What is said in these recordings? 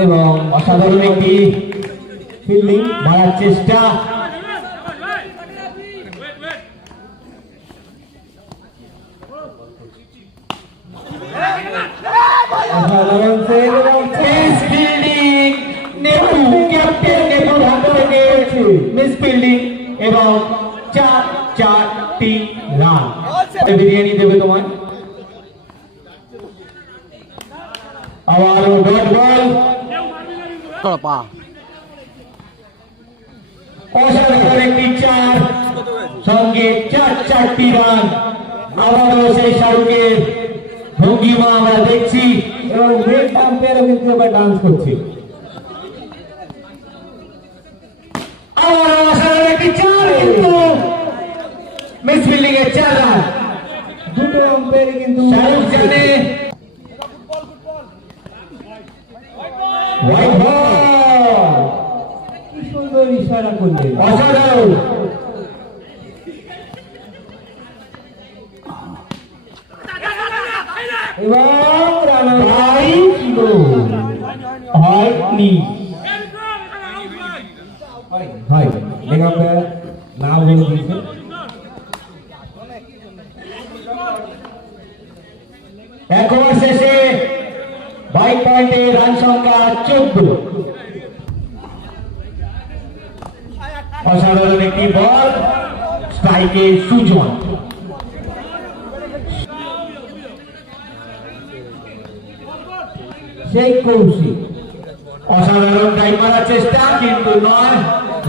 এবং অসাধারণ একটি ফিল্ডিং মারার চেষ্টা। অসাধারণ ফিল্ডিং নেপু, ক্যাপ্টেন নেপুর হাত থেকে মিস ফিল্ডিং এবং 4-4 রান। বিরিয়ানি দেবে তোমায়। আবারও ডট বল, অসাধারণ একটি 4, সঙ্গে 4-4টি রান। আবারও সেই শাহরুখের ভঙ্গিমা আমরা দেখছি এবং রেড আম্পায়ারও কিন্তু এবার ডান্স করছে। আবারও অসাধারণ একটি 4, কিন্তু মিস ফিল্ডিং এর 4 রান। দুটো আম্পায়ারই কিন্তু শাহরুখ জানে হোয়াইট বল। কি সুন্দর ইশারা করলেন, অসাধারণ। এবং রান হয়নি। হয় লেগ আম্পায়ার না বলে দিয়েছে। এক ওভার শেষে 22 পয়েন্টে রান সংখ্যা 14। অসাধারণ একটি বল, স্ট্রাইকে সুজন। সেই কৌশিক অসাধারণ ড্রাইভ মারার চেষ্টা, কিন্তু নয়,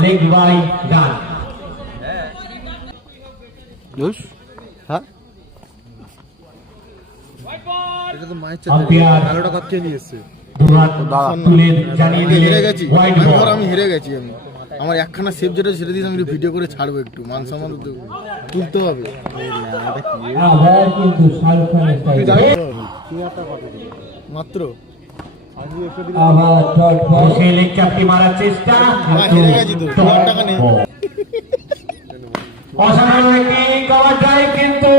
লেগ বাই ডান। আমি হেরে গেছি। আমার একখানা সেভ যেটা ছেড়ে দিয়েছি, আমি ভিডিও করে ছাড়বো, একটু মান সম্মান তুলতে হবে। মাত্র মারার চেষ্টা, হেরে গেছি তো, টাকা নেই। অসাধারণ একটি কভার ড্রাইভ, কিন্তু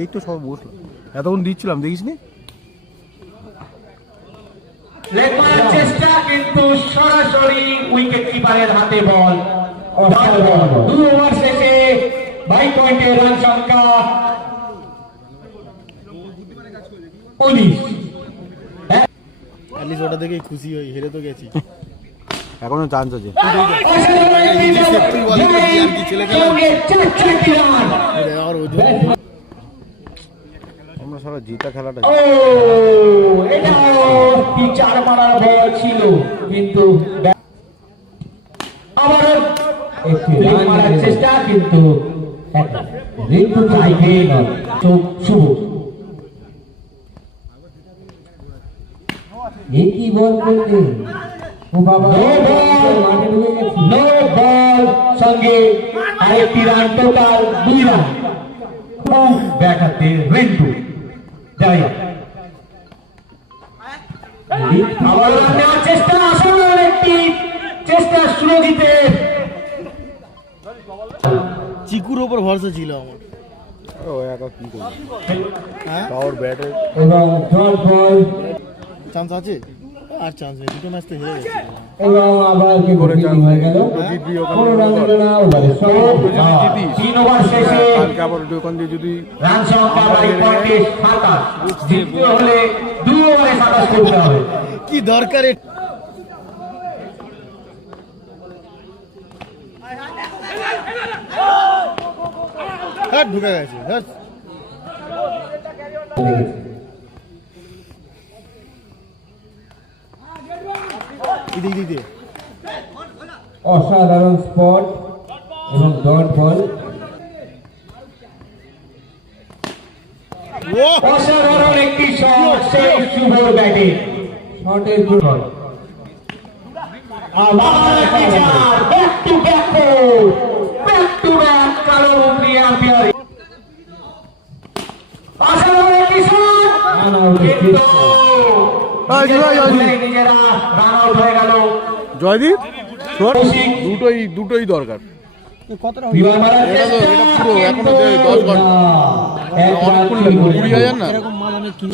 এই তো সব বসলো, এতক্ষণ দিচ্ছিলাম, দেখিস নি লেগ মারার চেষ্টা, কিন্তু সরাসরি উইকেট কিপারের হাতে বল। 2 ওভার শেষে 22 পয়েন্টে রান সংখ্যা 19। ওটা দেখেই খুশি হই, হেরে তো গেছি, এখনো চান্স আছে। আমরা সারা জিতা খেলাটা চার মারার বল ছিল, কিন্তু আবারও একটি রান মারার চেষ্টা, কিন্তু শুভ কি বল করলেন। ও বাবা, নো বল, সঙ্গে আরেকটি রান, টোটাল 2 রান। ব্যাট হাতে রেন্টু, যাই আবার রান নেওয়ার চেষ্টা, অসাধারণ একটি চেষ্টা সুরজিতের। চিকুর ওপর ভরসা ছিল আমার। এবং ডট বল, চান্স আছে, আর চান্স নেই, দুটো ম্যাচ তো হেরে গেছে। এবং আবার কি করে চান্স হয়ে গেল, কোনো রান হলো না। ওভারে 3 ওভার শেষে যদি রান সংখ্যা 22 পয়েন্টে 27, জিততে হলে 2 ওভারে 27 করতে হবে। কি দরকার ঢুকে গেছে। অসাধারণ স্পট এবং ডট বল, অসাধারণ একটি শট, সেই শুভর ব্যাটে শটের গোল। আবার একটি চার, back to back, back to back কালো মুখী আম্পায়ার। অসাধারণ একটি শট, নিজেরা রান আউট হয়ে গেল। জয়দীপ শোন, কৌশিক দুটোই দরকার। বিমান মারার এটা তো- চেষ্টা, এটা পুরো এখনো কিন্তু 10 ঘন্টা। না। এক অনেকক্ষণ রান লাগবে, করে 20,000 না?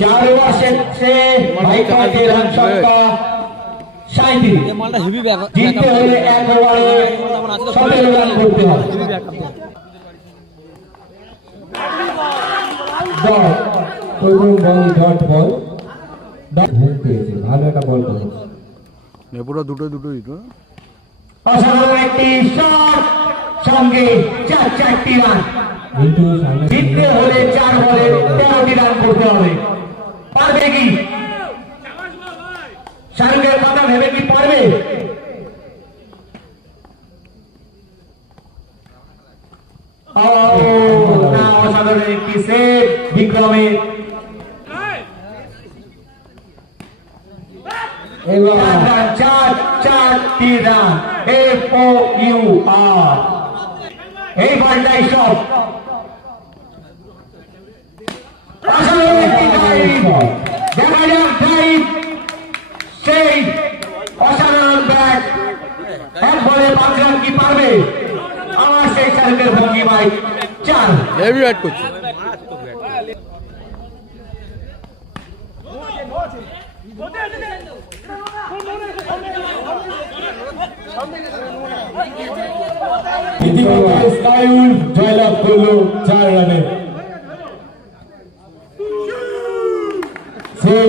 4 ওভার শেষে ভাইপারদের রান সংখ্যা 37। মালটা হেভি ব্যাক জিততে হলে 1 ওভারে 17 রান করতে হবে। প্রথম বল ডট বল, ভালো একটা বল করো। পুরো দুটোই তো। অসাধারণ একটি শট, সঙ্গে 4টি রান। জিততে হলে 4 বলে 13টি রান করতে হবে। পারবে কি শাহরুখের কথা ভেবে কি পারবে? অসাধারণ একটি সেভ বিক্রমের। চারটি রান, FOUR। এই বলটাই সব। অসাধারণ একটি ড্রাইভ, দেখা যাক ড্রাইভ, সেই অসাধারণ ব্যাট। 1 বলে 5 রান কি পারবে? আমার সেই চারকের ভঙ্গিমায় 4। হেভি ব্যাট করছে। ইতিমধ্যে স্কাইউল জয়লাভ করলো 4 রানে। সেই